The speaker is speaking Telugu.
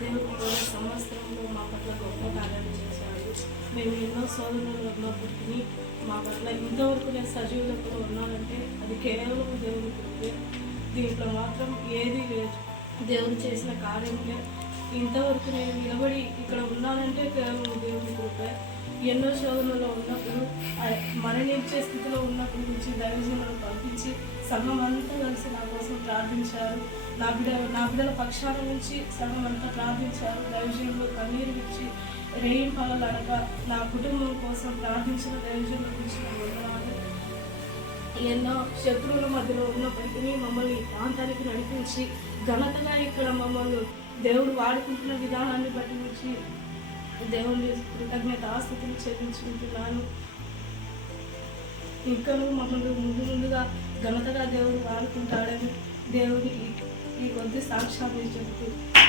దేవుడు సంవత్సరంలో మా పట్ల గొప్ప కార్యాలు చేశారు. మేము ఎన్నో సోదరులు ఉన్నప్పటికీ మా పట్ల ఇంతవరకు నేను సజీవులతో ఉన్నానంటే అది కేవలం దేవుడు కృపే. దీంట్లో మాత్రం ఏది లేదు. దేవుడు చేసిన కార్యంగా ఇంతవరకు నేను నిలబడి ఇక్కడ ఉన్నానంటే కేవలం దేవుడి కృపే. ఎన్నో శోధనలో ఉన్నప్పుడు మరణించే స్థితిలో ఉన్నప్పటి నుంచి దైవజనులను పంపించి సంఘం అంతా కలిసి నా కోసం ప్రార్థించారు. నా బిడ్డ నా బిడ్డల పక్షాల నుంచి సగం అంతా ప్రార్థించారు. దైవజనులు కన్నీరు ఇచ్చి రేయిం పనులు అడగ నా కుటుంబం కోసం ప్రార్థించిన దైవజనుల గురించి వందనాలు ఎన్నో శత్రువుల మధ్యలో ఉన్నప్పటికీ మమ్మల్ని ప్రాంతానికి నడిపించి ఘనతగా ఇక్కడ మమ్మల్ని దేవుడు వాడుకుంటున్న విధానాన్ని బట్టి నుంచి దేవుని కృతజ్ఞత ఆస్తుతులు చెల్లించుకుంటున్నాను. ఇంకను మమ్మల్ని ముందు ముందుగా ఘనతగా దేవుడు వాడుకుంటాడని దేవుడికి কি বলতে চাও স্বামীর জন্য